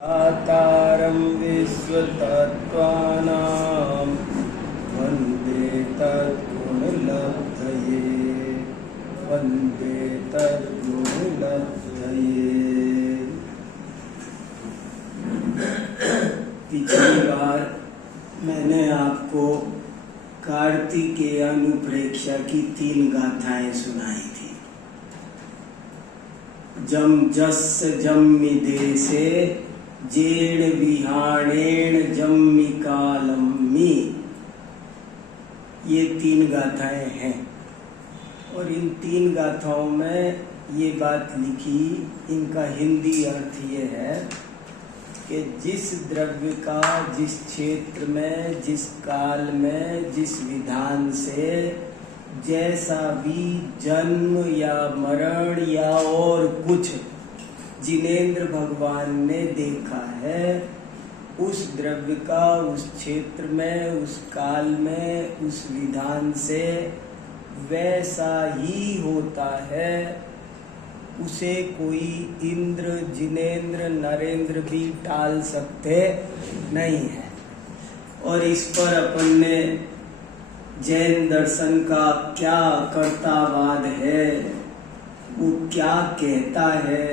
आतारं विश्वतत्त्वानां वन्दे तद्गुणलब्धये वन्दे तद्गुणलब्धये। पिछली बार मैंने आपको कार्तिकेय अनुप्रेक्षा की 3 गाथाएं सुनाई थी। जम जस् जम्मि देशे जेण विहाणेण जम्मि कालम्मि, ये 3 गाथाएं हैं। और इन 3 गाथाओं में ये बात लिखी, इनका हिंदी अर्थ ये है कि जिस द्रव्य का जिस क्षेत्र में, जिस काल में, जिस विधान से जैसा भी जन्म या मरण या और कुछ जिनेंद्र भगवान ने देखा है, उस द्रव्य का उस क्षेत्र में, उस काल में, उस विधान से वैसा ही होता है। उसे कोई इंद्र, जिनेंद्र, नरेंद्र भी टाल सकते नहीं है। और इस पर अपन ने जैन दर्शन का क्या कर्तावाद है, वो क्या कहता है,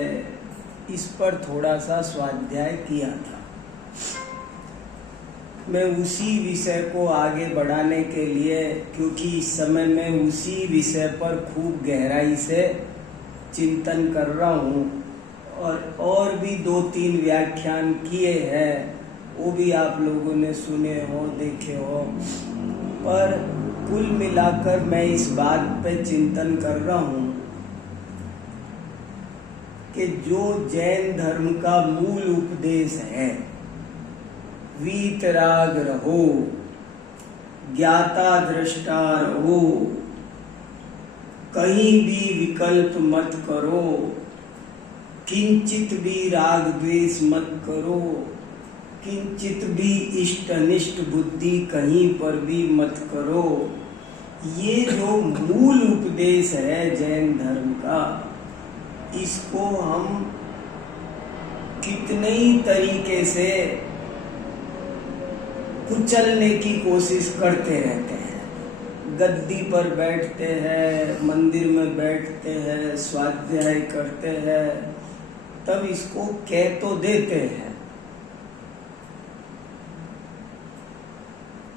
इस पर थोड़ा सा स्वाध्याय किया था। मैं उसी विषय को आगे बढ़ाने के लिए, क्योंकि इस समय मैं उसी विषय पर खूब गहराई से चिंतन कर रहा हूँ, और भी 2-3 व्याख्यान किए हैं, वो भी आप लोगों ने सुने हो, देखे हो। पर कुल मिलाकर मैं इस बात पे चिंतन कर रहा हूँ कि जो जैन धर्म का मूल उपदेश है, वीतराग रहो, ज्ञाता दृष्टा रहो, कहीं भी विकल्प मत करो, किंचित भी राग द्वेष मत करो, किंचित भी इष्ट अनिष्ट बुद्धि कहीं पर भी मत करो। ये जो मूल उपदेश है जैन धर्म का, इसको हम कितने ही तरीके से कुचलने की कोशिश करते रहते हैं। गद्दी पर बैठते हैं, मंदिर में बैठते हैं, स्वाध्याय करते हैं, तब इसको कह तो देते हैं,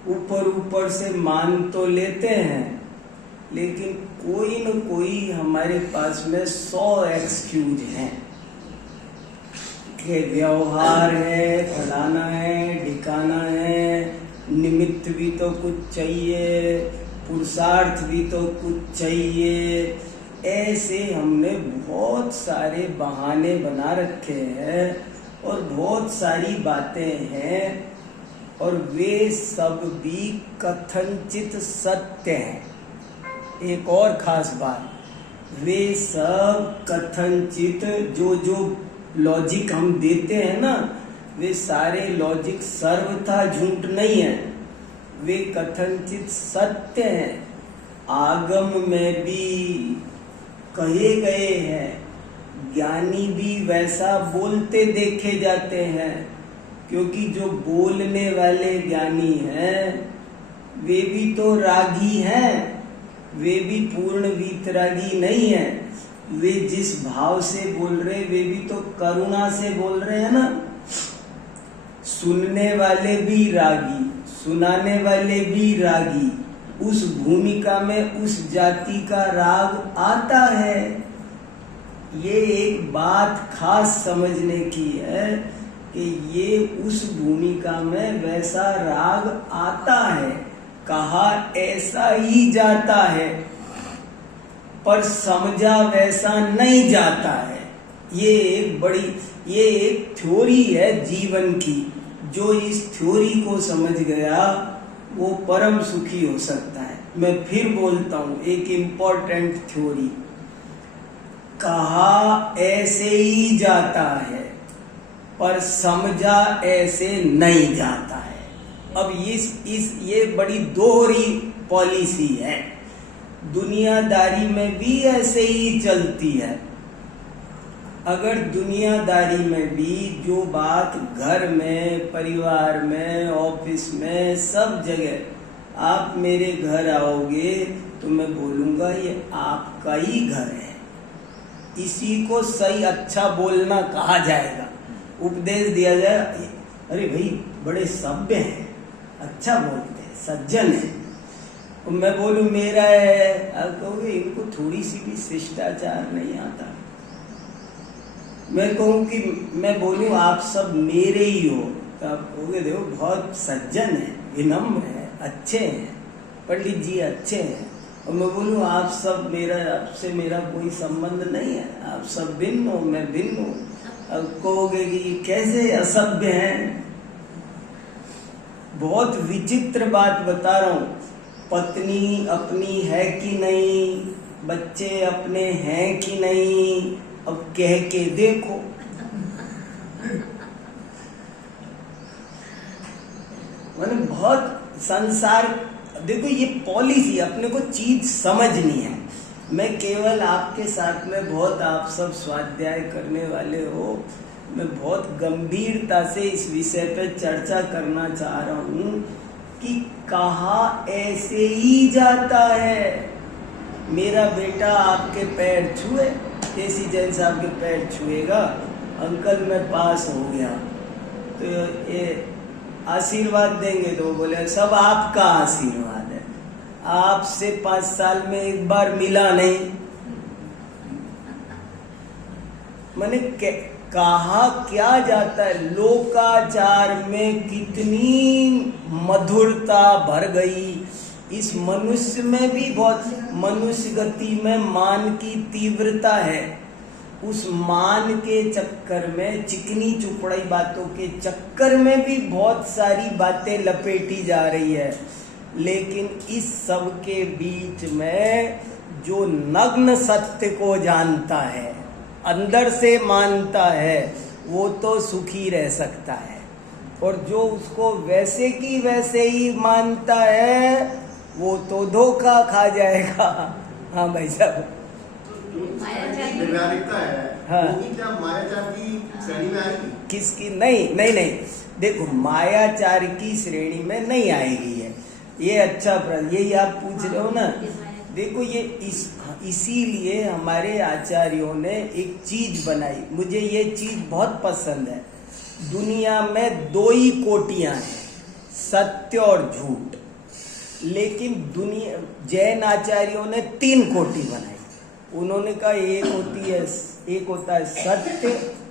ऊपर से मान तो लेते हैं, लेकिन कोई न कोई हमारे पास में 100 एक्सक्यूज हैं कि व्यवहार है, फलाना है, ढिकाना है, निमित्त भी तो कुछ चाहिए, पुरुषार्थ भी तो कुछ चाहिए। ऐसे हमने बहुत सारे बहाने बना रखे हैं और बहुत सारी बातें हैं, और वे सब भी कथनचित सत्य हैं। एक और खास बात, वे सब कथनचित जो लॉजिक हम देते हैं ना, वे सारे लॉजिक सर्वथा झूठ नहीं है, वे कथनचित सत्य हैं। आगम में भी कहे गए हैं, ज्ञानी भी वैसा बोलते देखे जाते हैं, क्योंकि जो बोलने वाले ज्ञानी हैं वे भी तो रागी हैं, वे भी पूर्ण वीतरागी नहीं है। वे जिस भाव से बोल रहे, वे भी तो करुणा से बोल रहे हैं ना। सुनने वाले भी रागी, सुनाने वाले भी रागी, उस भूमिका में उस जाति का राग आता है। ये एक बात खास समझने की है कि ये उस भूमिका में वैसा राग आता है, कहा ऐसा ही जाता है, पर समझा वैसा नहीं जाता है। ये एक थ्योरी है जीवन की। जो इस थ्योरी को समझ गया वो परम सुखी हो सकता है। मैं फिर बोलता हूँ, एक इम्पोर्टेंट थ्योरी, कहा ऐसे ही जाता है, पर समझा ऐसे नहीं जाता है। अब ये बड़ी दोहरी पॉलिसी है, दुनियादारी में भी ऐसे ही चलती है। अगर दुनियादारी में भी जो बात घर में, परिवार में, ऑफिस में, सब जगह आप मेरे घर आओगे तो मैं बोलूँगा ये आपका ही घर है। इसी को सही अच्छा बोलना कहा जाएगा। उपदेश दिया जाए, अरे भाई बड़े सभ्य हैं, अच्छा बोलते हैं, सज्जन है। तो मैं बोलूँ मेरा है, आप कहोगे इनको थोड़ी सी भी शिष्टाचार नहीं आता। मैं कहूँ कि मैं बोलूँ आप सब मेरे ही हो, तो आप कहोगे देखो बहुत सज्जन है, विनम्र है, अच्छे हैं, पंडित जी अच्छे हैं। और मैं बोलूँ आप सब मेरा, आपसे मेरा कोई संबंध नहीं है, आप सब भिन्न हो, मैं भिन्न हूँ। अब कहोगे कि कैसे असभ्य हैं। बहुत विचित्र बात बता रहा हूँ। पत्नी अपनी है कि नहीं, बच्चे अपने हैं कि नहीं, अब कह के देखो। मैंने बहुत संसार, देखो ये पॉलिसी, अपने को चीज समझनी है। मैं केवल आपके साथ में बहुत, आप सब स्वाध्याय करने वाले हो, मैं बहुत गंभीरता से इस विषय पे चर्चा करना चाह रहा हूँ कि कहा ऐसे ही जाता है। मेरा बेटा आपके पैर छुए, केसी जैन साहब के पैर छुएगा, अंकल मैं पास हो गया, तो ये आशीर्वाद देंगे तो बोले सब आपका आशीर्वाद है, आपसे 5 साल में एक बार मिला नहीं। मैंने कहा क्या जाता है, लोकाचार में कितनी मधुरता भर गई। इस मनुष्य में भी बहुत, मनुष्य गति में मान की तीव्रता है। उस मान के चक्कर में, चिकनी चुपड़ी बातों के चक्कर में भी बहुत सारी बातें लपेटी जा रही है। लेकिन इस सब के बीच में जो नग्न सत्य को जानता है, अंदर से मानता है, वो तो सुखी रह सकता है। और जो उसको वैसे की वैसे ही मानता है, वो तो धोखा खा जाएगा। हाँ भाई साहब, व्यवहारिकता है, हाँ, वो भी क्या मायाचार की श्रेणी में आएगी? किसकी? नहीं नहीं नहीं, देखो मायाचार की श्रेणी में नहीं आएगी है। ये अच्छा प्रश्न, यही आप पूछ रहे हो ना। देखो ये इसीलिए हमारे आचार्यों ने एक चीज बनाई, मुझे ये चीज बहुत पसंद है। दुनिया में 2 ही कोटियां हैं, सत्य और झूठ। लेकिन दुनिया, जैन आचार्यों ने 3 कोटि बनाई। उन्होंने कहा एक होता है सत्य,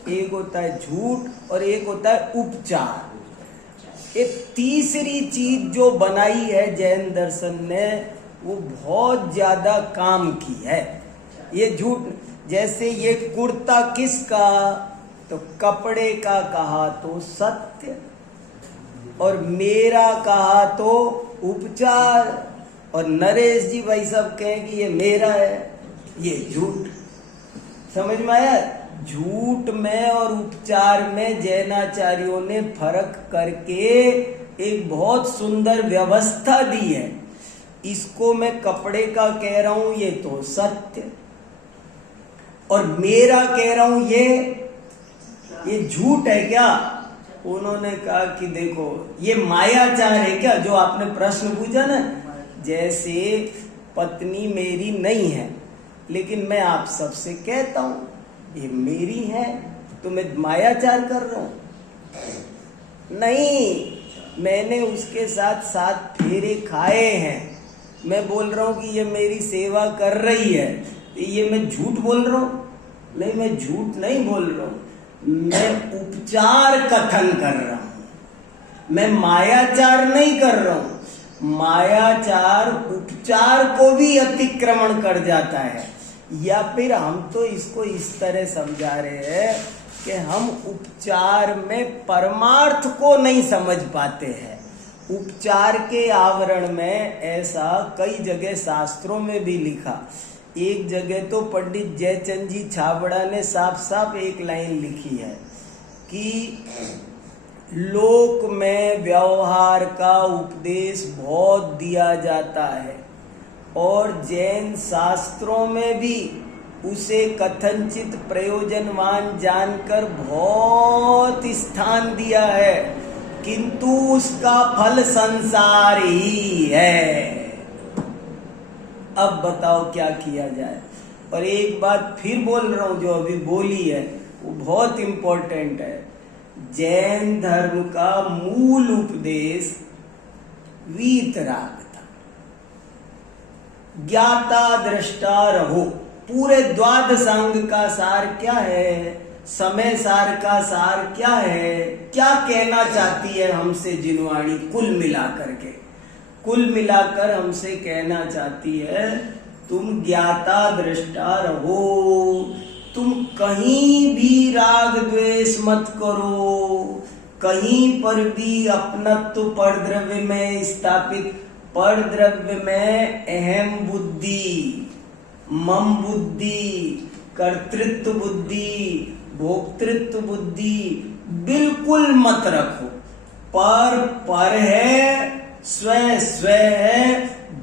एक होता है झूठ और एक होता है उपचार। एक तीसरी चीज जो बनाई है जैन दर्शन ने, वो बहुत ज्यादा काम की है। ये झूठ, जैसे ये कुर्ता किसका, तो कपड़े का कहा तो सत्य, और मेरा कहा तो उपचार, और नरेश जी भाई सब कहें कि ये मेरा है, ये झूठ। समझ में आया? झूठ में और उपचार में जैनाचार्यों ने फर्क करके एक बहुत सुंदर व्यवस्था दी है। इसको मैं कपड़े का कह रहा हूं, ये तो सत्य, और मेरा कह रहा हूं ये झूठ है क्या? उन्होंने कहा कि देखो ये मायाचार है क्या, जो आपने प्रश्न पूछा ना। जैसे पत्नी मेरी नहीं है, लेकिन मैं आप सबसे कहता हूं ये मेरी है, तो मैं मायाचार कर रहा हूं? नहीं, मैंने उसके साथ 7 फेरे खाए हैं, मैं बोल रहा हूं कि ये मेरी सेवा कर रही है, तो ये मैं झूठ बोल रहा हूं? नहीं, मैं झूठ नहीं बोल रहा हूं, मैं उपचार कथन कर रहा हूं, मैं मायाचार नहीं कर रहा हूं। मायाचार उपचार को भी अतिक्रमण कर जाता है। या फिर हम तो इसको इस तरह समझा रहे हैं कि हम उपचार में परमार्थ को नहीं समझ पाते हैं। उपचार के आवरण में ऐसा कई जगह शास्त्रों में भी लिखा। एक जगह तो पंडित जयचंद जी छाबड़ा ने साफ साफ एक लाइन लिखी है कि लोक में व्यवहार का उपदेश बहुत दिया जाता है, और जैन शास्त्रों में भी उसे कथनचित प्रयोजनवान जानकर बहुत स्थान दिया है, किंतु उसका फल संसार ही है। अब बताओ क्या किया जाए। और एक बात फिर बोल रहा हूं, जो अभी बोली है वो बहुत इंपॉर्टेंट है। जैन धर्म का मूल उपदेश वीतराग था। ज्ञाता दृष्टा रहो। पूरे द्वादशांग का सार क्या है, समय सार का सार क्या है, क्या कहना चाहती है हमसे जिनवाणी कुल मिलाकर के? कुल मिलाकर हमसे कहना चाहती है, तुम ज्ञाता दृष्टा रहो, तुम कहीं भी राग द्वेष मत करो, कहीं पर भी अपनत्व परद्रव्य में स्थापित, परद्रव्य में अहम बुद्धि, मम बुद्धि, कर्तृत्व बुद्धि, भोक्तृत्व बुद्धि बिल्कुल मत रखो। पर है, स्व स्व है,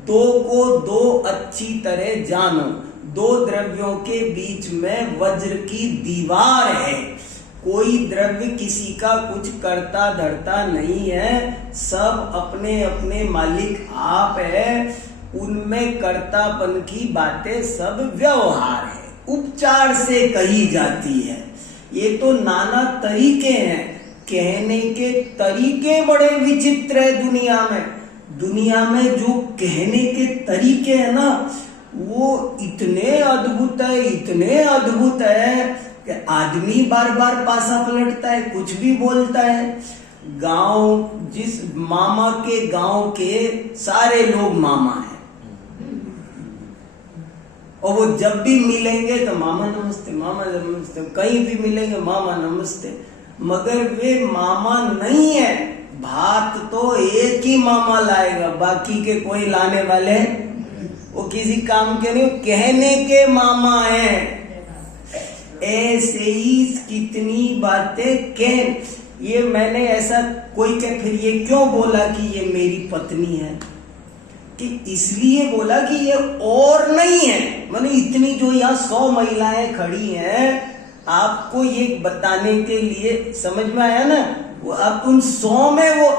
दो को दो अच्छी तरह जानो। दो द्रव्यों के बीच में वज्र की दीवार है। कोई द्रव्य किसी का कुछ करता धरता नहीं है, सब अपने अपने मालिक आप है। उनमें कर्तापन की बातें सब व्यवहार है, उपचार से कही जाती है। ये तो नाना तरीके हैं, कहने के तरीके बड़े विचित्र है दुनिया में। दुनिया में जो कहने के तरीके हैं ना, वो इतने अद्भुत है, इतने अद्भुत है कि आदमी बार बार पासा पलटता है, कुछ भी बोलता है। गांव, जिस मामा के गांव के सारे लोग मामा हैं, और वो जब भी मिलेंगे तो मामा नमस्ते, मामा नमस्ते, कहीं भी मिलेंगे मामा नमस्ते, मगर वे मामा नहीं है। भात तो एक ही मामा लाएगा, बाकी के कोई लाने वाले वो किसी काम के नहीं, कहने के मामा हैं। ऐसे ही कितनी बातें कह, ये मैंने ऐसा कोई कह, फिर ये क्यों बोला कि ये मेरी पत्नी है, कि इसलिए बोला कि ये और नहीं है। माने इतनी जो यहाँ 100 महिलाएं खड़ी हैं, आपको ये बताने के लिए, समझ में आया ना, वो आप उन 100 में वो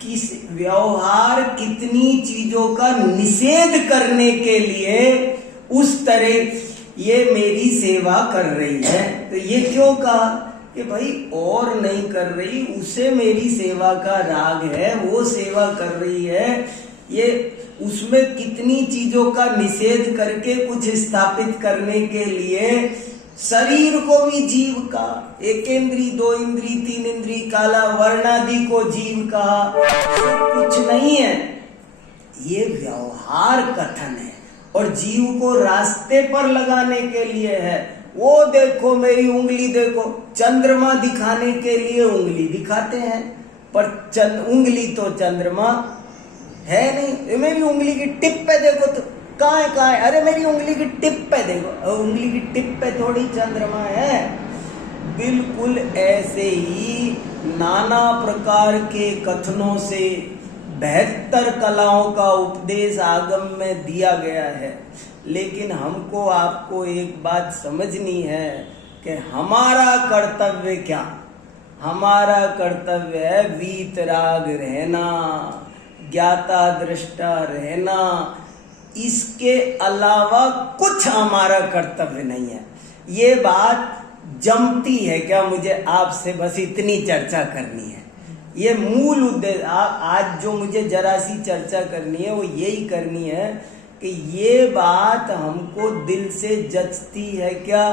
किस व्यवहार कितनी चीजों का निषेध करने के लिए उस तरह ये मेरी सेवा कर रही है। तो ये क्यों कहा कि भाई और नहीं कर रही, उसे मेरी सेवा का राग है, वो सेवा कर रही है। ये उसमें कितनी चीजों का निषेध करके कुछ स्थापित करने के लिए शरीर को भी जीव का, एक इंद्री, दो इंद्री, तीन इंद्री, काला वर्णादि को जीव का, कुछ नहीं है। ये व्यवहार कथन है और जीव को रास्ते पर लगाने के लिए है। वो देखो मेरी उंगली देखो, चंद्रमा दिखाने के लिए उंगली दिखाते हैं, पर उंगली तो चंद्रमा है नहीं। मेरी उंगली की टिप पे देखो तो कहाँ है, अरे मेरी उंगली की टिप पे देखो, उंगली की टिप पे थोड़ी चंद्रमा है। बिल्कुल ऐसे ही नाना प्रकार के कथनों से 72 कलाओं का उपदेश आगम में दिया गया है। लेकिन हमको आपको एक बात समझनी है कि हमारा कर्तव्य क्या? हमारा कर्तव्य है वीतराग रहना, ज्ञाता दृष्टा रहना। इसके अलावा कुछ हमारा कर्तव्य नहीं है। ये बात जमती है क्या मुझे आपसे बस इतनी चर्चा करनी है? ये मूल उद्देश्य आज जो मुझे जरा सी चर्चा करनी है वो यही करनी है कि ये बात हमको दिल से जचती है क्या?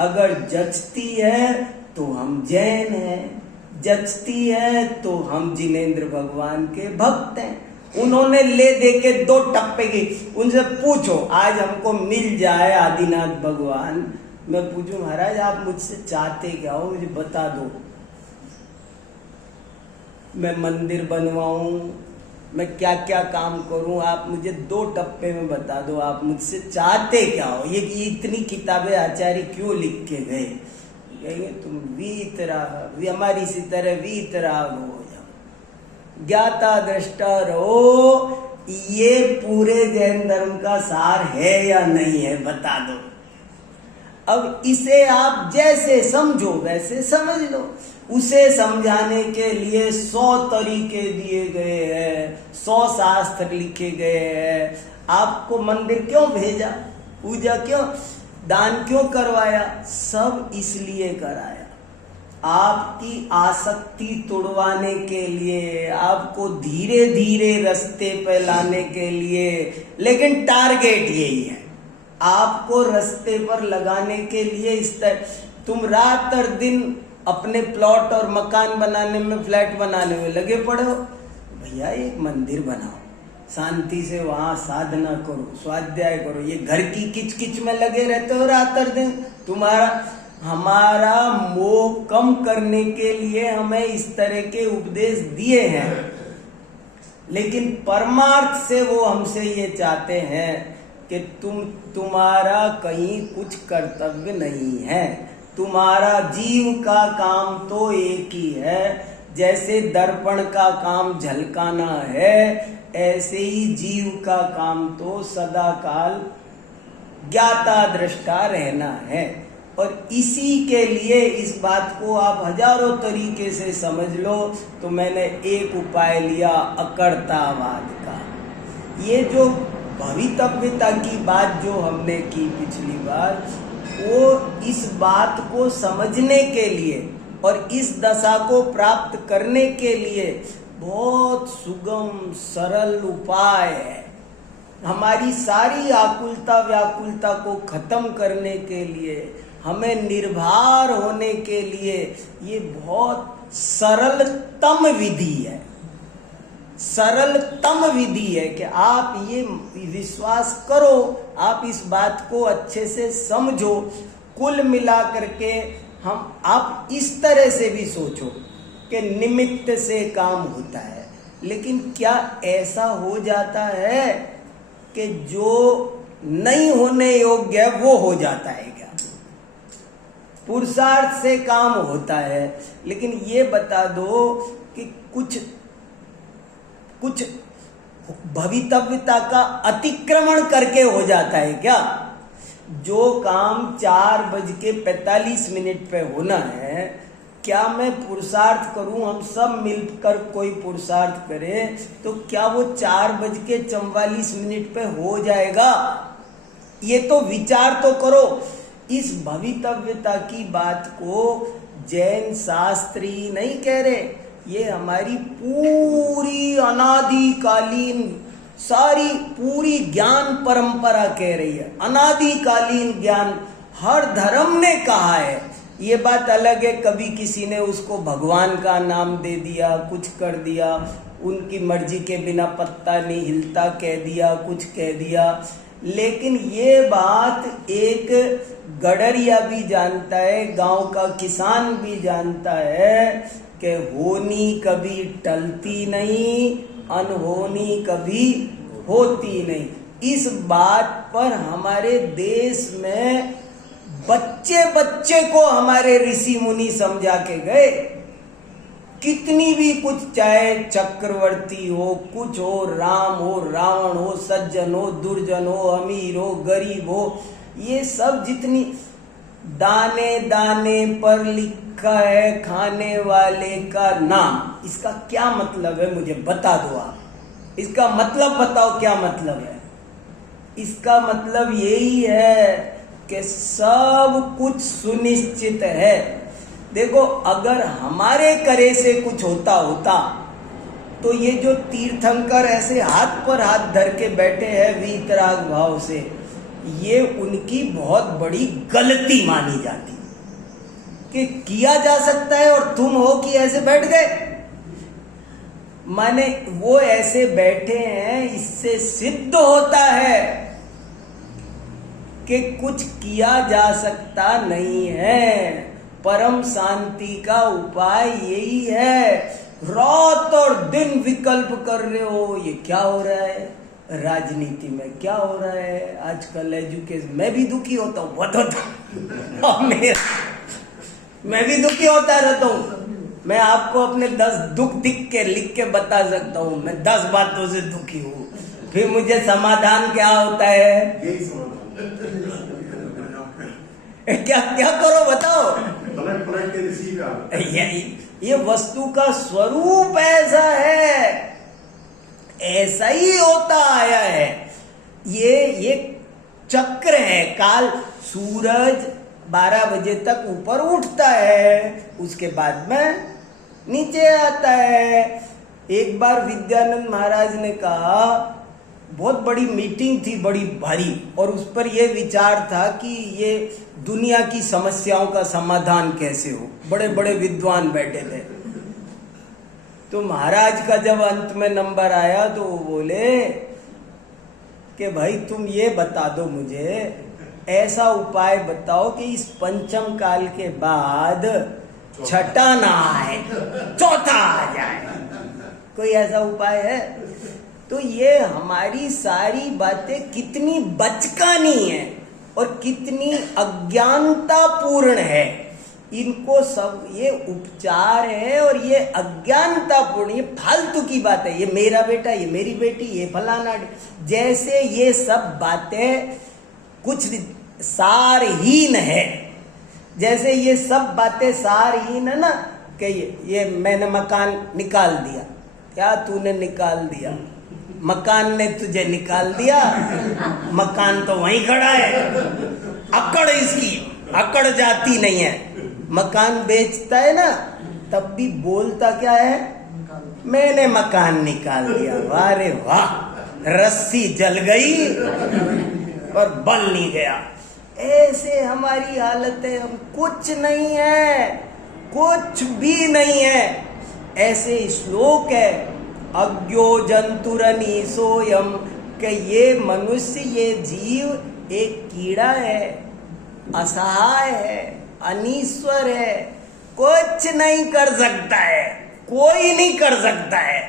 अगर जचती है तो हम जैन हैं, जचती है तो हम जिनेंद्र भगवान के भक्त हैं। उन्होंने ले दे के 2 टप्पे की, उनसे पूछो आज हमको मिल जाए आदिनाथ भगवान, मैं पूछूं महाराज आप मुझसे चाहते क्या हो, मुझे बता दो। मैं मंदिर बनवाऊं, मैं क्या क्या काम करूं, आप मुझे 2 टप्पे में बता दो, आप मुझसे चाहते क्या हो। ये इतनी किताबें आचार्य क्यों लिख के गए? कहेंगे तुम वीतराग, हमारी सी तरह वीतराग हो जाओ, ज्ञाता दृष्टा रहो। ये पूरे जैन धर्म का सार है या नहीं है, बता दो। अब इसे आप जैसे समझो वैसे समझ लो। उसे समझाने के लिए 100 तरीके दिए गए हैं, 100 शास्त्र लिखे गए हैं। आपको मंदिर क्यों भेजा, पूजा क्यों, दान क्यों करवाया, सब इसलिए कराया, आपकी आसक्ति तोड़वाने के लिए, आपको धीरे धीरे रास्ते पे लाने के लिए। लेकिन टारगेट यही है, आपको रास्ते पर लगाने के लिए। इस तरह तुम रात और दिन अपने प्लॉट और मकान बनाने में, फ्लैट बनाने में लगे पड़े हो। भैया एक मंदिर बनाओ, शांति से वहां साधना करो, स्वाध्याय करो। ये घर की किचकिच में लगे रहते हो रात और दिन। हमारा मोह कम करने के लिए हमें इस तरह के उपदेश दिए हैं, लेकिन परमार्थ से वो हमसे ये चाहते हैं कि तुम्हारा कहीं कुछ कर्तव्य नहीं है। तुम्हारा जीव का काम तो एक ही है। जैसे दर्पण का काम झलकाना है, ऐसे ही जीव का काम तो सदा काल ज्ञाता दृष्टा रहना है। और इसी के लिए इस बात को आप हजारों तरीके से समझ लो। तो मैंने एक उपाय लिया अकर्तावाद का। ये जो भवितव्यता की बात जो हमने की पिछली बार, वो इस बात को समझने के लिए और इस दशा को प्राप्त करने के लिए बहुत सुगम सरल उपाय है। हमारी सारी आकुलता व्याकुलता को खत्म करने के लिए, हमें निर्भर होने के लिए ये बहुत सरलतम विधि है। सरलतम विधि है कि आप ये विश्वास करो, आप इस बात को अच्छे से समझो। कुल मिला करके आप इस तरह से भी सोचो कि निमित्त से काम होता है, लेकिन क्या ऐसा हो जाता है कि जो नहीं होने योग्य है वो हो जाता है क्या? पुरुषार्थ से काम होता है, लेकिन ये बता दो कि कुछ भवितव्यता का अतिक्रमण करके हो जाता है क्या? जो काम 4:45 पे होना है, क्या मैं पुरुषार्थ करूं, हम सब मिलकर कोई पुरुषार्थ करें, तो क्या वो 4:44 पे हो जाएगा? ये तो विचार तो करो। इस भवितव्यता की बात को जैन शास्त्री नहीं कह रहे, ये हमारी पूरी अनादिकालीन सारी पूरी ज्ञान परंपरा कह रही है। अनादिकालीन ज्ञान हर धर्म ने कहा है। ये बात अलग है, कभी किसी ने उसको भगवान का नाम दे दिया, कुछ कर दिया, उनकी मर्जी के बिना पत्ता नहीं हिलता कह दिया, कुछ कह दिया। लेकिन ये बात एक गडरिया भी जानता है, गांव का किसान भी जानता है कि होनी कभी टलती नहीं, अनहोनी कभी होती नहीं। इस बात पर हमारे देश में बच्चे बच्चे को हमारे ऋषि मुनि समझा के गए। कितनी भी कुछ, चाहे चक्रवर्ती हो, कुछ हो, राम हो, रावण हो, सज्जन हो, दुर्जन हो, अमीर हो, गरीब हो, ये सब जितनी दाने दाने पर लिखा है खाने वाले का नाम, इसका क्या मतलब है मुझे बता दो आप। इसका मतलब बताओ क्या मतलब है? इसका मतलब यही है कि सब कुछ सुनिश्चित है। देखो, अगर हमारे करे से कुछ होता तो ये जो तीर्थंकर ऐसे हाथ पर हाथ धर के बैठे हैं वीतराग भाव से, ये उनकी बहुत बड़ी गलती मानी जाती कि किया जा सकता है और तुम हो कि ऐसे बैठ गए। माने वो ऐसे बैठे हैं, इससे सिद्ध होता है कि कुछ किया जा सकता नहीं है। परम शांति का उपाय यही है। रात और दिन विकल्प कर रहे हो, ये क्या हो रहा है राजनीति में, क्या हो रहा है आजकल एजुकेशन। मैं भी दुखी होता हूँ, बहुत होता हूँ। मैं भी दुखी होता रहता हूँ। मैं आपको अपने 10 दुख लिख के बता सकता हूँ। मैं 10 बातों से दुखी हूँ, फिर मुझे समाधान क्या होता है? क्या क्या करो बताओ। पलट पलट के ऋषि पे आ गए। ये वस्तु का स्वरूप ऐसा है, ऐसा ही होता आया है। ये चक्र है। काल सूरज 12 बजे तक ऊपर उठता है, उसके बाद में नीचे आता है। एक बार विद्यानंद महाराज ने कहा, बहुत बड़ी मीटिंग थी, बड़ी भारी, और उस पर यह विचार था कि ये दुनिया की समस्याओं का समाधान कैसे हो। बड़े बड़े विद्वान बैठे थे। तो महाराज का जब अंत में नंबर आया तो वो बोले कि भाई तुम ये बता दो मुझे, ऐसा उपाय बताओ कि इस पंचम काल के बाद छठा ना आए, चौथा आ जाए। कोई ऐसा उपाय है? तो ये हमारी सारी बातें कितनी बचकानी है और कितनी अज्ञानतापूर्ण है। इनको सब ये उपचार है और ये अज्ञानतापूर्ण, ये फालतू की बात है। ये मेरा बेटा, ये मेरी बेटी, ये फलाना, जैसे ये सब बातें कुछ सारहीन है। जैसे ये सब बातें सारहीन है ना, कि ये मैंने मकान निकाल दिया। क्या तूने निकाल दिया? मकान ने तुझे निकाल दिया। मकान तो वहीं खड़ा है। अकड़ इसकी अकड़ जाती नहीं है। मकान बेचता है ना, तब भी बोलता क्या है? मैंने मकान निकाल दिया। वाह रे वाह, रस्सी जल गई पर बल नहीं गया। ऐसे हमारी हालत है। हम कुछ नहीं है, कुछ भी नहीं है। ऐसे श्लोक है, अज्ञो जंतुरनी सोयम, कि ये मनुष्य, ये जीव एक कीड़ा है, असहाय है, अनीश्वर है, कुछ नहीं कर सकता है, कोई नहीं कर सकता है।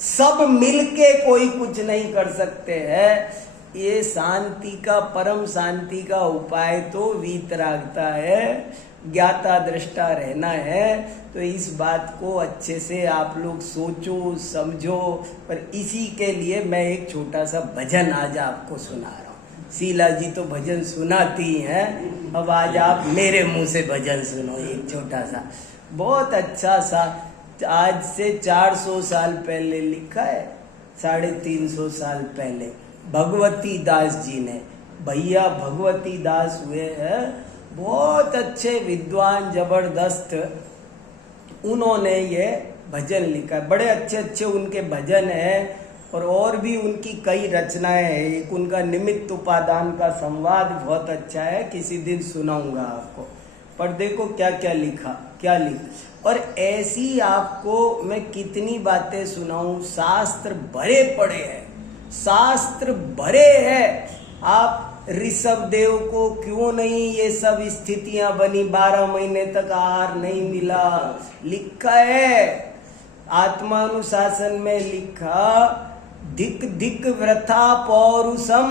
सब मिलके कोई कुछ नहीं कर सकते हैं। ये शांति का, परम शांति का उपाय तो वीतरागता है, ज्ञाता दृष्टा रहना है। तो इस बात को अच्छे से आप लोग सोचो, समझो। पर इसी के लिए मैं एक छोटा सा भजन आज आपको सुना रहा हूँ। शीला जी तो भजन सुनाती हैं, अब आज आप मेरे मुंह से भजन सुनो। एक छोटा सा, बहुत अच्छा सा, आज से 400 साल पहले लिखा है, 350 साल पहले भगवती दास जी ने। भैया भगवती दास हुए हैं, बहुत अच्छे विद्वान, जबरदस्त। उन्होंने ये भजन लिखा, बड़े अच्छे अच्छे उनके भजन हैं। और भी उनकी कई रचनाएं हैं। एक उनका निमित्त उपादान का संवाद बहुत अच्छा है, किसी दिन सुनाऊंगा आपको। पर देखो क्या क्या लिखा, क्या लिखा। और ऐसी आपको मैं कितनी बातें सुनाऊं। शास्त्र भरे पड़े हैं, शास्त्र भरे हैं। आप ऋषभ देव को क्यों नहीं ये सब स्थितियां बनी, 12 महीने तक आहार नहीं मिला, लिखा है। आत्मानुशासन में लिखा, धिक धिक व्रथा पौरुषम,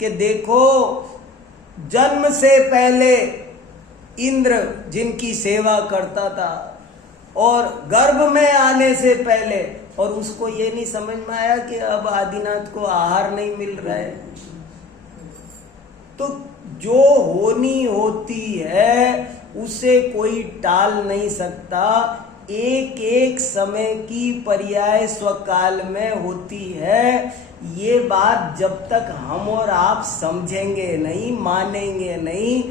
के देखो जन्म से पहले इंद्र जिनकी सेवा करता था, और गर्भ में आने से पहले, और उसको ये नहीं समझ में आया कि अब आदिनाथ को आहार नहीं मिल रहा है। तो जो होनी होती है उसे कोई टाल नहीं सकता। एक एक समय की पर्याय स्वकाल में होती है। ये बात जब तक हम और आप समझेंगे नहीं, मानेंगे नहीं,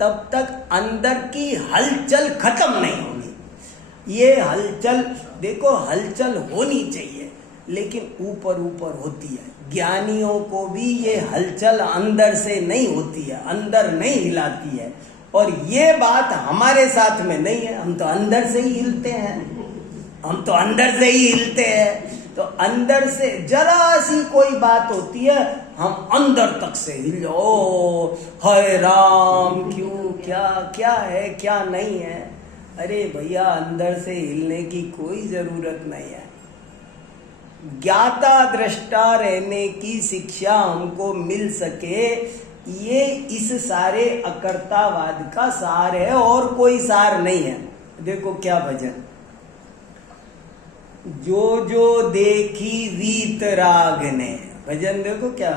तब तक अंदर की हलचल खत्म नहीं होगी। ये हलचल देखो, हलचल होनी चाहिए, लेकिन ऊपर ऊपर होती है। ज्ञानियों को भी ये हलचल अंदर से नहीं होती है, अंदर नहीं हिलाती है। और ये बात हमारे साथ में नहीं है। हम तो अंदर से ही हिलते हैं, हम तो अंदर से ही हिलते हैं। तो अंदर से जरा सी कोई बात होती है, हम अंदर तक से हिल, ओ हाय राम, क्यों, क्या क्या है, क्या नहीं है। अरे भैया, अंदर से हिलने की कोई जरूरत नहीं है। ज्ञाता दृष्टा रहने की शिक्षा हमको मिल सके, ये इस सारे अकर्तावाद का सार है, और कोई सार नहीं है। देखो क्या भजन, जो जो देखी वीतराग ने, भजन देखो क्या,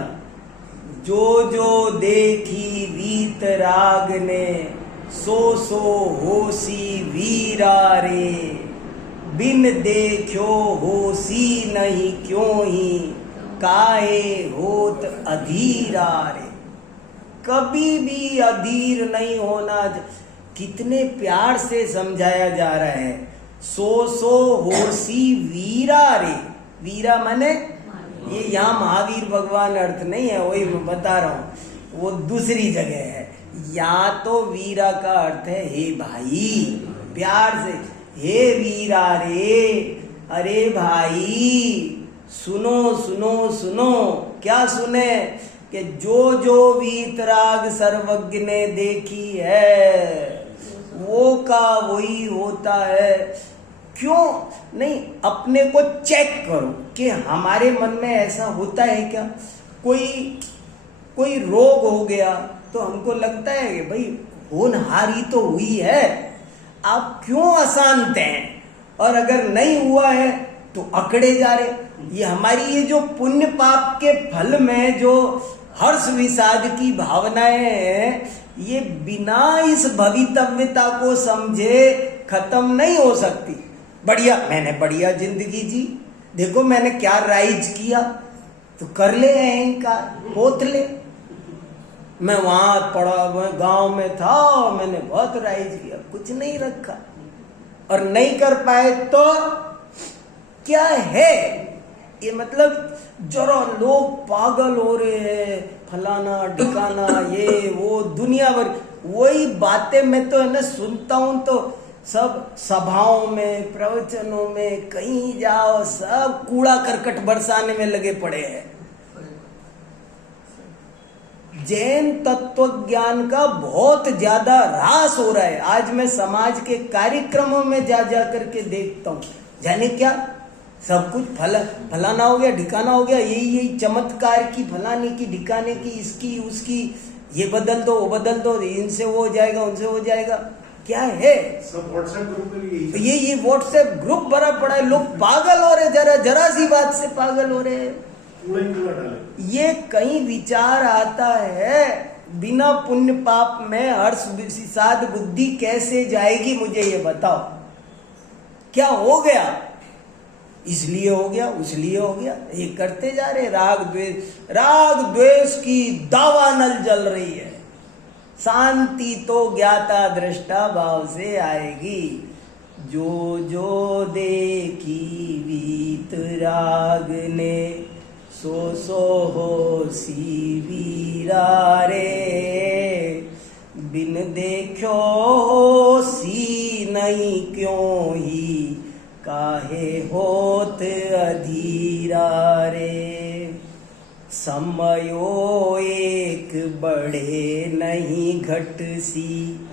जो देखी वीतराग ने, सो होसी वीरा रे। बिन देखो होसी नहीं क्यों ही, काहे होत अधीरा रे। कभी भी अधीर नहीं होना। कितने प्यार से समझाया जा रहा है। सो होसी वीरा रे। वीरा माने ये यहाँ महावीर भगवान अर्थ नहीं है, वही मैं बता रहा हूँ, वो दूसरी जगह है। या तो वीरा का अर्थ है हे भाई, प्यार से, हे वीरा रे, अरे भाई सुनो सुनो सुनो। क्या सुने? कि जो वीतराग सर्वज्ञ ने देखी है, वो का वही होता है। क्यों नहीं? अपने को चेक करो कि हमारे मन में ऐसा होता है क्या? कोई रोग हो गया तो हमको लगता है कि भाई होनहारी तो हुई है, आप क्यों अशांत हैं? और अगर नहीं हुआ है तो अकड़े जा रहे। ये हमारी ये जो पुण्य पाप के फल में जो हर्ष विषाद की भावनाएं हैं, ये बिना इस भवितव्यता को समझे खत्म नहीं हो सकती। बढ़िया, मैंने बढ़िया जिंदगी जी, देखो मैंने क्या राइज किया, तो कर ले अहंकार, पोत ले। मैं वहां पड़ा, मैं गांव में था, मैंने बहुत राइज किया, कुछ नहीं रखा। और नहीं कर पाए तो क्या है? ये मतलब जरा लोग पागल हो रहे हैं, फलाना ढिकाना, ये वो दुनिया भर वही बातें मैं तो है ना सुनता हूं, तो सब सभाओं में, प्रवचनों में, कहीं जाओ सब कूड़ा करकट बरसाने में लगे पड़े हैं। जैन तत्व ज्ञान का बहुत ज्यादा ह्रास हो रहा है। आज मैं समाज के कार्यक्रमों में जा करके देखता हूँ, जाने क्या सब कुछ फलाना हो गया, ढिकाना हो गया, यही चमत्कार की, फलाने की, ढिकाने की, इसकी उसकी, ये बदल दो, वो बदल दो, इनसे वो हो जाएगा, उनसे हो जाएगा। क्या है? सब व्हाट्सएप ग्रुप में भी तो ये व्हाट्सएप ग्रुप भरा पड़ा है। लोग पागल हो रहे, जरा सी बात से पागल हो रहे हैं। ये कहीं विचार आता है, बिना पुण्य पाप में हर्ष विषाद बुद्धि कैसे जाएगी? मुझे ये बताओ। क्या हो गया? इसलिए हो गया, उसलिए हो गया, ये करते जा रहे। राग द्वेष की दावानल जल रही है। शांति तो ज्ञाता दृष्टा भाव से आएगी। जो देखी वीतराग ने, सो होसी वीरा रे। बिन देखो होसी नहीं क्यों ही, काहे होत अधीरा रे। समयो एक बड़े नहीं घट सी,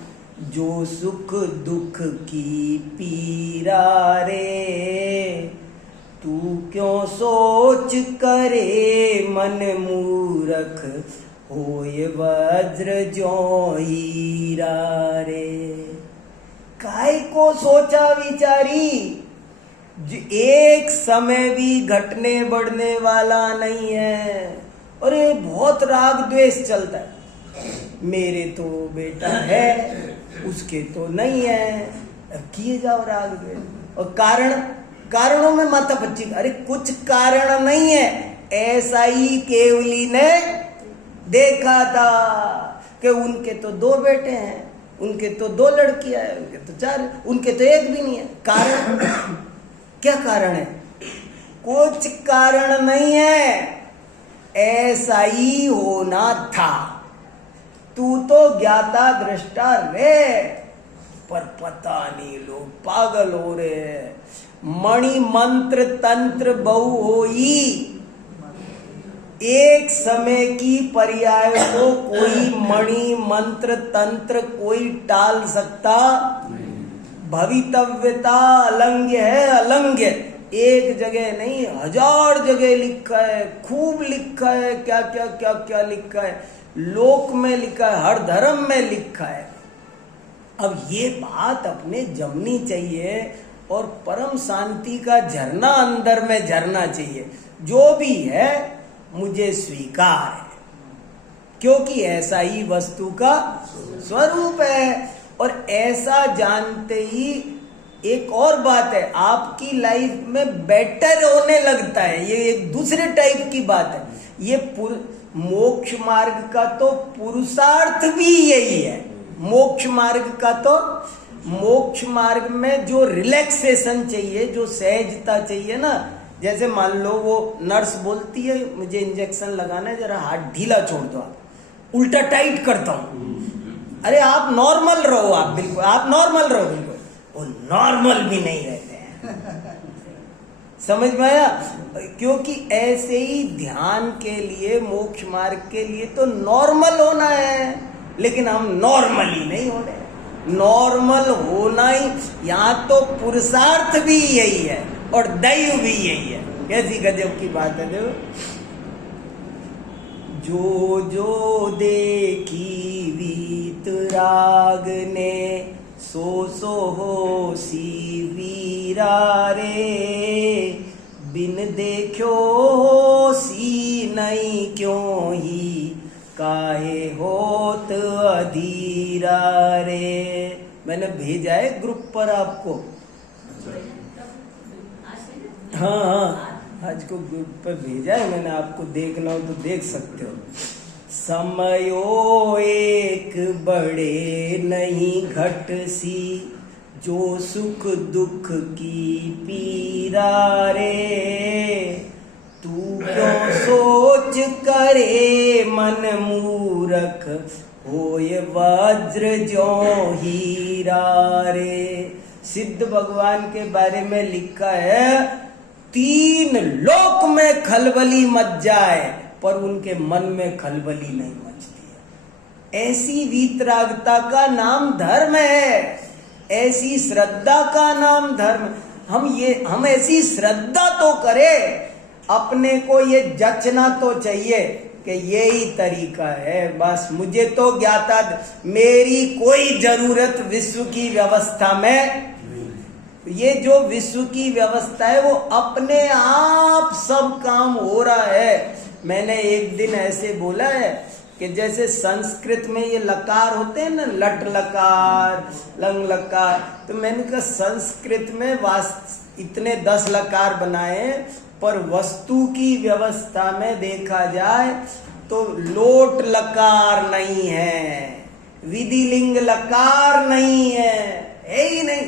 जो सुख दुख की पीरा रे। तू क्यों सोच करे मन मूरख, होए वज्र जो हीरा रे। काय को सोचा विचारी, एक समय भी घटने बढ़ने वाला नहीं है। अरे बहुत राग द्वेष चलता है, मेरे तो बेटा है, उसके तो नहीं है, किए जाओ राग द्वेष। और कारणों में माथा पच्ची। अरे कुछ कारण नहीं है, ऐसा ही केवली ने देखा था कि उनके तो 2 बेटे हैं, उनके तो 2 लड़कियां हैं, उनके तो 4, उनके तो 1 भी नहीं है। कारण क्या कारण है? कुछ कारण नहीं है, ऐसा ही होना था। तू तो ज्ञाता दृष्टा रे, पर पता नहीं लोग पागल हो रहे हैं। मणि मंत्र तंत्र बहु होई, एक समय की पर्याय को कोई मणि मंत्र तंत्र कोई टाल सकता? भवितव्यता अलंघ्य है, अलंघ्य। एक जगह नहीं, 1000 जगह लिखा है, खूब लिखा है, क्या क्या क्या क्या लिखा है, लोक में लिखा है, हर धर्म में लिखा है। अब ये बात अपने जमनी चाहिए और परम शांति का झरना अंदर में झरना चाहिए। जो भी है मुझे स्वीकार है, क्योंकि ऐसा ही वस्तु का स्वरूप है। और ऐसा जानते ही एक और बात है, आपकी लाइफ में बेटर होने लगता है। ये एक दूसरे टाइप की बात है। ये मोक्ष मार्ग का तो पुरुषार्थ भी यही है। मोक्ष मार्ग में जो रिलैक्सेशन चाहिए, जो सहजता चाहिए ना, जैसे मान लो वो नर्स बोलती है मुझे इंजेक्शन लगाना है, जरा हाथ ढीला छोड़ दो, आप उल्टा टाइट करता हूं, अरे आप नॉर्मल रहो, आप बिल्कुल आप नॉर्मल रहो, बिल्कुल वो नॉर्मल भी नहीं रहते हैं। समझ में आया? क्योंकि ऐसे ही ध्यान के लिए, मोक्ष मार्ग के लिए तो नॉर्मल होना है, लेकिन हम नॉर्मल ही नहीं हो रहे। नॉर्मल होना ही, यहाँ तो पुरुषार्थ भी यही है और दैव भी यही है। कैसी गजब की बात है। जो जो देखी वीतराग ने, सो हो सी वीरा रे, बिन देखो सी नहीं क्यों ही, काहे होत अधीरा रे। मैंने भेजा है ग्रुप पर आपको। हाँ, आज को ग्रुप पर भेजा है मैंने, आपको देखना हो तो देख सकते हो। समयो एक बड़े नहीं घट सी, जो सुख दुख की पीरा रे, तू क्यों सोच करे मन मूरख, होय वज्र जो हीरा रे। सिद्ध भगवान के बारे में लिखा है, 3 लोक में खलबली मच जाए पर उनके मन में खलबली नहीं मचती है। ऐसी वीतरागता का नाम धर्म है, ऐसी श्रद्धा का नाम धर्म। हम ऐसी श्रद्धा तो करें, अपने को ये जचना तो चाहिए कि यही तरीका है, बस मुझे तो ज्ञाता, मेरी कोई जरूरत विश्व की व्यवस्था में। ये जो विश्व की व्यवस्था है वो अपने आप सब काम हो रहा है। मैंने एक दिन ऐसे बोला है कि जैसे संस्कृत में ये लकार होते हैं ना, लट लकार, लंग लकार, तो मैंने कहा संस्कृत में इतने 10 लकार बनाए, पर वस्तु की व्यवस्था में देखा जाए तो लोट लकार नहीं है, विधिलिंग लकार नहीं है ही नहीं।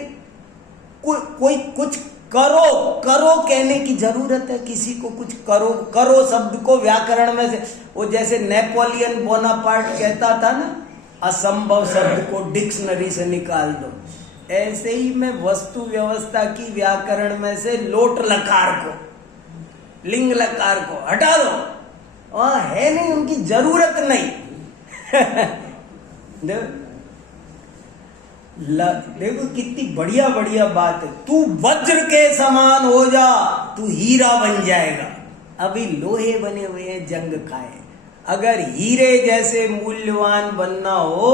कोई कुछ करो कहने की जरूरत है, किसी को कुछ करो शब्द को व्याकरण में से, वो जैसे नेपोलियन बोनापार्ट कहता था ना, असंभव शब्द को डिक्शनरी से निकाल दो, ऐसे ही मैं वस्तु व्यवस्था की व्याकरण में से लोट लकार को, लिंग लकार को हटा दो, वहां है नहीं, उनकी जरूरत नहीं। देखो कितनी बढ़िया बढ़िया बात है। तू वज्र के समान हो जा, तू हीरा बन जाएगा। अभी लोहे बने हुए हैं, जंग खाए। अगर हीरे जैसे मूल्यवान बनना हो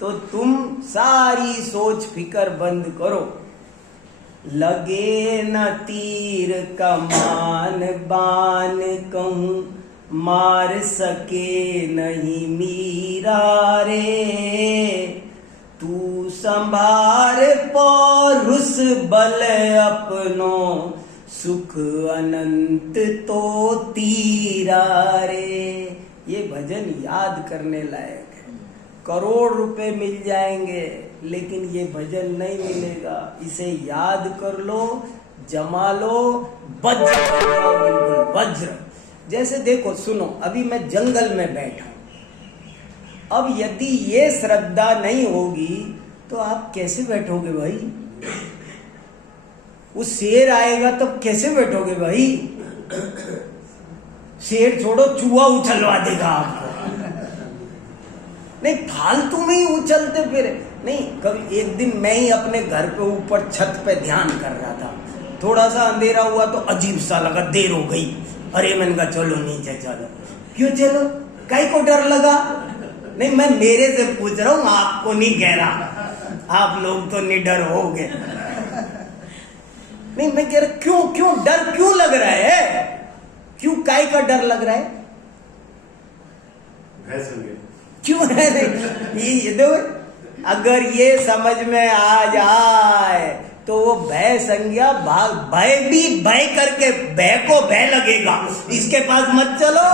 तो तुम सारी सोच फिकर बंद करो। लगे न तीर कमान बान कहूं, मार सके नहीं मीरा रे, तू संभार पौरुष बल अपनो, सुख अनंत तो तीरा रे। ये भजन याद करने लायक है। करोड़ रुपए मिल जाएंगे लेकिन ये भजन नहीं मिलेगा। इसे याद कर लो, जमा लो, वज्र बन जाओ, बिल्कुल वज्र। जैसे देखो सुनो, अभी मैं जंगल में बैठा, अब यदि ये श्रद्धा नहीं होगी तो आप कैसे बैठोगे भाई? वो शेर आएगा तब कैसे बैठोगे भाई? शेर छोड़ो, चूहा उछलवा देगा आपको। नहीं, फालतू में ही उछलते फिर नहीं। कभी एक दिन मैं ही अपने घर पे ऊपर छत पे ध्यान कर रहा था, थोड़ा सा अंधेरा हुआ तो अजीब सा लगा, देर हो गई। अरे मैंने कहा चलो नीचे चलो। क्यों चलो? काहे को डर लगा? नहीं, मैं मेरे से पूछ रहा हूं, आपको नहीं कह रहा। आप लोग तो निडर हो गए। नहीं, मैं कह रहा क्यों डर क्यों लग रहा है? क्यों, काहे का डर लग रहा है? भय संज्ञा। क्यों रहने? ये देखो, अगर ये समझ में आ जाए तो वो भय संज्ञा भय भी भय करके भय को भय लगेगा, इसके पास मत चलो।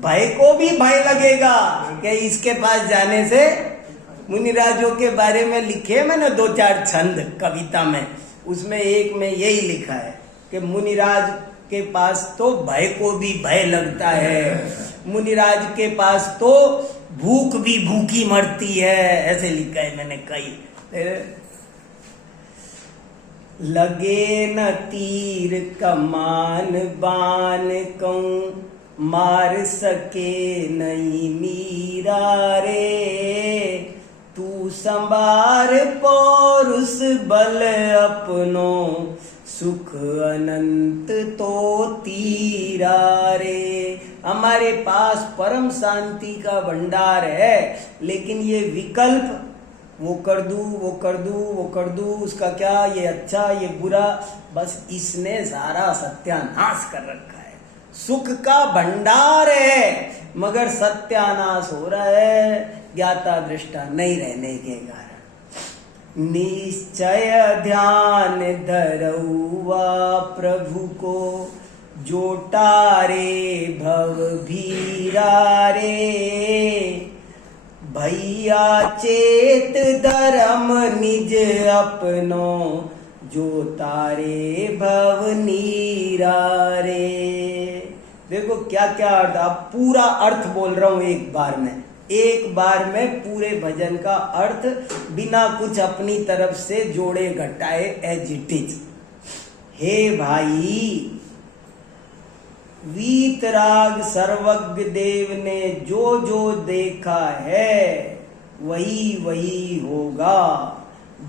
भय को भी भय लगेगा कि इसके पास जाने से। मुनिराजों के बारे में लिखे मैंने 2-4 छंद कविता में, उसमें एक में यही लिखा है कि मुनिराज के पास तो भय को भी भय लगता है, मुनिराज के पास तो भूख भी भूखी मरती है, ऐसे लिखा है मैंने कई। लगे न तीर कमान बान कहूं, मार सके नहीं मीरा रे, तू संभार पौरुष बल अपनो, सुख अनंत तो तीरा रे। हमारे पास परम शांति का भंडार है, लेकिन ये विकल्प, वो कर दूं, वो कर दूं, वो कर दूं, उसका क्या, ये अच्छा, ये बुरा, बस इसने सारा सत्यानाश कर रखा है। सुख का भंडार है मगर सत्यानाश हो रहा है ज्ञाता दृष्टा नहीं रहने के कारण। निश्चय ध्यान धरौआ प्रभु को, जो टारे भव भीरा रे, भैया चेत धर्म निज अपनो, जो तारे भव नीरा रे। देखो क्या क्या अर्थ, आप पूरा अर्थ बोल रहा हूं एक बार में पूरे भजन का अर्थ बिना कुछ अपनी तरफ से जोड़े घटाए एज इट इज। हे भाई, वीतराग सर्वज्ञ देव ने जो जो देखा है वही वही होगा,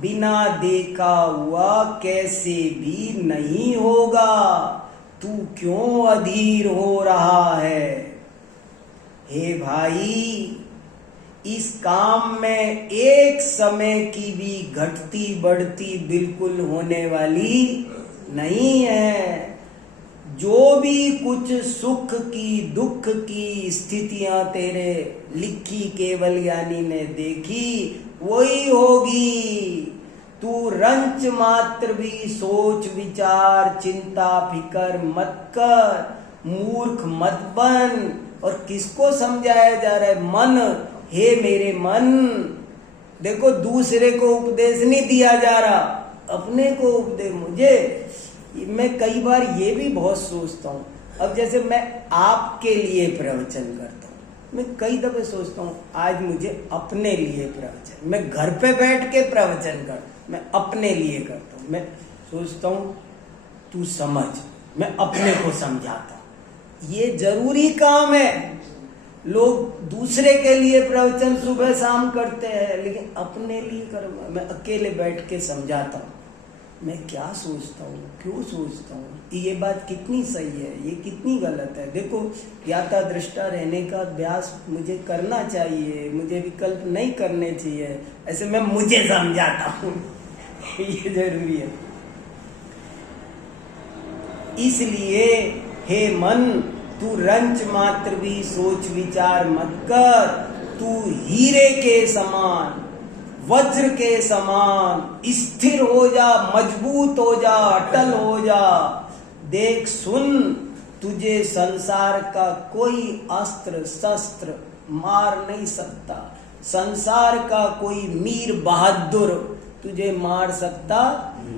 बिना देखा हुआ कैसे भी नहीं होगा, तू क्यों अधीर हो रहा है। हे भाई, इस काम में एक समय की भी घटती बढ़ती बिल्कुल होने वाली नहीं है। जो भी कुछ सुख की दुख की स्थितियां तेरे लिखी केवल यानी ने देखी वही होगी। तू रंच मात्र भी सोच विचार चिंता फिकर मत कर, मूर्ख मत बन। और किसको समझाया जा रहा है? मन। हे मेरे मन, देखो दूसरे को उपदेश नहीं दिया जा रहा, अपने को उपदेश। मुझे, मैं कई बार ये भी बहुत सोचता हूँ, अब जैसे मैं आपके लिए प्रवचन करता हूँ, मैं कई दफे सोचता हूँ आज मुझे अपने लिए प्रवचन, मैं घर पे बैठ के प्रवचन कर, मैं अपने लिए करता हूँ। मैं सोचता हूँ तू समझ, मैं अपने को समझाता हूँ। ये जरूरी काम है। लोग दूसरे के लिए प्रवचन सुबह शाम करते हैं, लेकिन अपने लिए करूँगा। मैं अकेले बैठ के समझाता हूँ मैं क्या सोचता हूँ, क्यों सोचता हूँ, ये बात कितनी सही है, ये कितनी गलत है। देखो, ज्ञाता दृष्टा रहने का अभ्यास मुझे करना चाहिए, मुझे विकल्प नहीं करने चाहिए। ऐसे मैं मुझे समझाता हूँ ये जरूरी है। इसलिए हे मन, तू रंच मात्र भी सोच विचार मत कर। तू हीरे के समान, वज्र के समान स्थिर हो जा, मजबूत हो जा, अटल हो जा। देख सुन, तुझे संसार का कोई अस्त्र शस्त्र मार नहीं सकता। संसार का कोई मीर बहादुर तुझे मार सकता।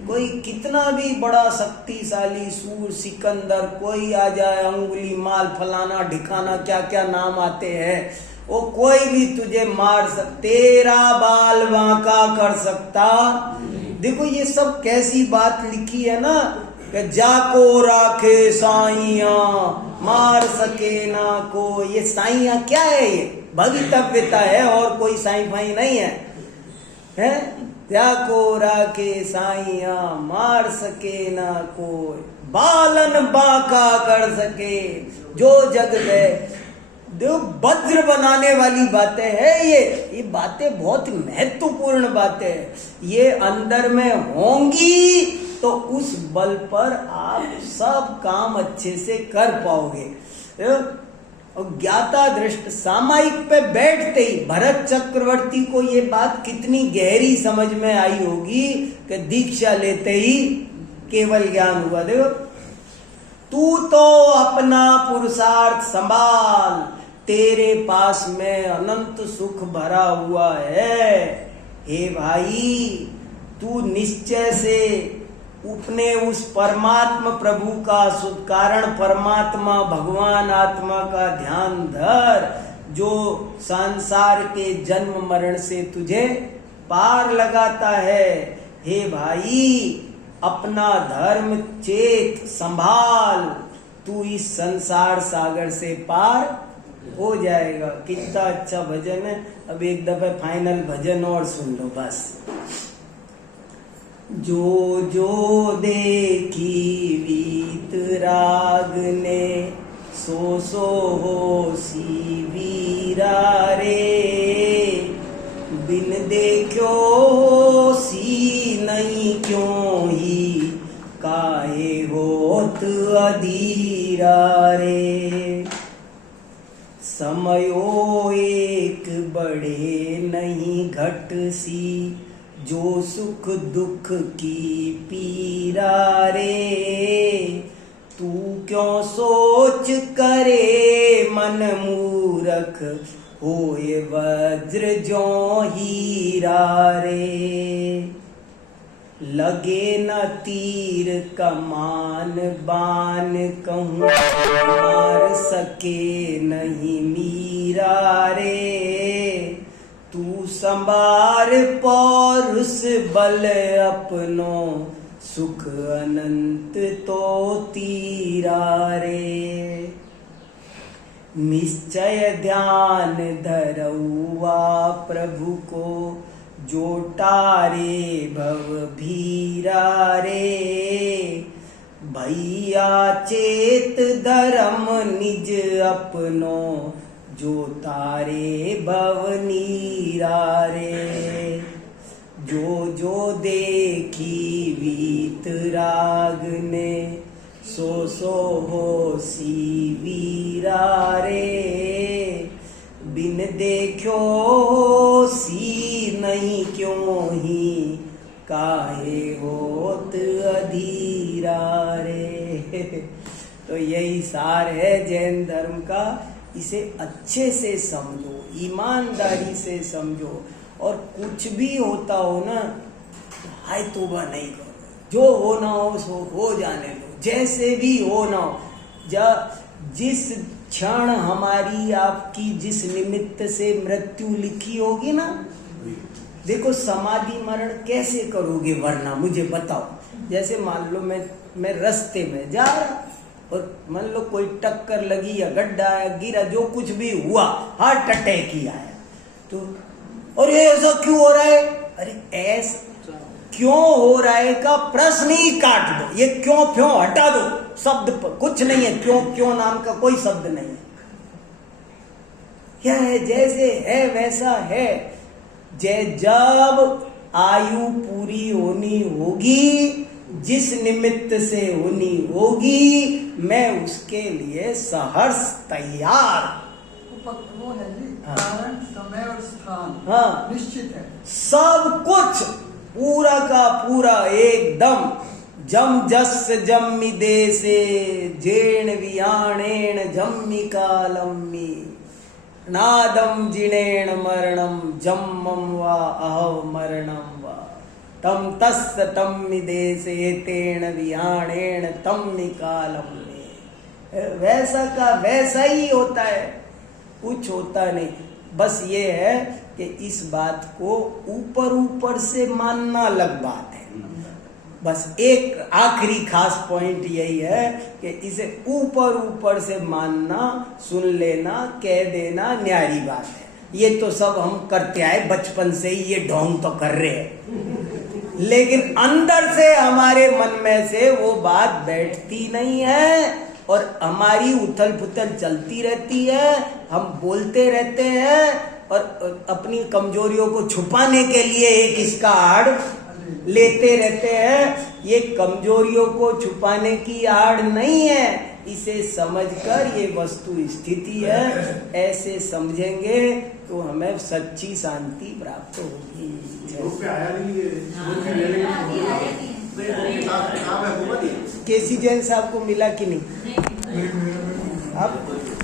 कोई कितना भी बड़ा शक्तिशाली सूर सिकंदर कोई आ जाए, अंगुली माल फलाना ढिकाना क्या क्या नाम आते हैं, वो कोई भी तुझे मार तेरा बाल बांका कर सकता। देखो ये सब कैसी बात लिखी है ना, कि जाको राखे साइया मार सके ना को। ये साइया क्या है? ये भवितव्यता है और कोई साई फाई नहीं है। जाको राखे साइया मार सके ना कोई, बालन बांका कर सके जो जग दे। जो वज्र बनाने वाली बातें हैं ये बातें बहुत महत्वपूर्ण बातें हैं। ये अंदर में होंगी तो उस बल पर आप सब काम अच्छे से कर पाओगे। और ज्ञाता दृष्ट सामायिक पे बैठते ही भरत चक्रवर्ती को ये बात कितनी गहरी समझ में आई होगी कि दीक्षा लेते ही केवल ज्ञान हुआ। देखो, तू तो अपना पुरुषार्थ संभाल, तेरे पास में अनंत सुख भरा हुआ है। हे भाई, तू निश्चय से अपने उस परमात्मा प्रभु का, शुद्ध कारण परमात्मा भगवान आत्मा का ध्यान धर, जो संसार के जन्म मरण से तुझे पार लगाता है। हे भाई, अपना धर्म चेत संभाल, तू इस संसार सागर से पार हो जाएगा। कितना अच्छा भजन है। अब एक दफे फाइनल भजन और सुन लो बस। जो जो देखी वीतराग ने, सो सो होसी वीरा रे। बिन देखो सी नहीं क्यों ही, काहे होत अधीरा रे। समयो एक बड़े नहीं घट सी, जो सुख दुख की पीरा रे। तू क्यों सोच करे मन मूरख, होए वज्र जो हीरा रे। लगे न तीर कमान बान, कहूँ मार सके नहीं मीरा रे। तू संभार पौरुष बल अपनो, सुख अनंत तो तीरा रे। निश्चय ध्यान धरौआ प्रभु को, जो टारे भव भीरा रे। भैया चेत धर्म निज अपनो, जो तारे भव नीरा रे। जो जो देखी वीतराग ने, सो सो होसी वीरा रे। बिन देखो सी नहीं क्यों ही, काहे होत अधीरा रे। तो यही सार है जैन धर्म का। इसे अच्छे से समझो, ईमानदारी से समझो, और कुछ भी होता हो ना, हाय तौबा नहीं करो। जो होना हो सो हो जाने दो, जैसे भी हो ना हो। जिस क्षण हमारी आपकी जिस निमित्त से मृत्यु लिखी होगी ना, देखो समाधि मरण कैसे करोगे, वरना मुझे बताओ। जैसे मान लो मैं रास्ते में जा रहा, और मान लो कोई टक्कर लगी या गड्ढा आया, गिरा, जो कुछ भी हुआ, हार्ट अटैक ही आया, तो और ये ऐसा क्यों हो रहा है? अरे ऐसा क्यों हो रहा है का प्रश्न ही काट दो। ये क्यों क्यों हटा दो, शब्द पर कुछ नहीं है। क्यों क्यों नाम का कोई शब्द नहीं है। क्या है? जैसे है वैसा है। जब आयु पूरी होनी होगी, जिस निमित्त से होनी होगी, मैं उसके लिए सहर्ष तैयार। वो है जी, कारण समय और स्थान हाँ, निश्चित है। सब कुछ पूरा का पूरा एकदम जम जस जम्मि देसे, जेण वियाणेण जम्मि कालम्मि, नादम जिणेण मरणम जम्मम वा अहव मरणम वा, तम तस् तम्मि देसे तेण वियाणेण तम्मि कालम्मि। वैसा का वैसा ही होता है, कुछ होता नहीं। बस ये है कि इस बात को ऊपर ऊपर से मानना अलग बात है। बस एक आखिरी खास पॉइंट यही है कि इसे ऊपर ऊपर से मानना, सुन लेना, कह देना न्यारी बात है। ये तो सब हम करते आए बचपन से ही, ये ढोंग तो कर रहे हैं, लेकिन अंदर से हमारे मन में से वो बात बैठती नहीं है, और हमारी उथल पुथल चलती रहती है। हम बोलते रहते हैं, और अपनी कमजोरियों को छुपाने के लिए एक इसका आड़ लेते रहते हैं। ये कमजोरियों को छुपाने की आड़ नहीं है, इसे समझकर ये वस्तु स्थिति है, ऐसे समझेंगे तो हमें सच्ची शांति प्राप्त होगी। ग्रुप पे आया नहीं ये ग्रुप की लेने की किताब है वो वाली। केसी जैन साहब को मिला कि नहीं? मेरे- मेरे- अब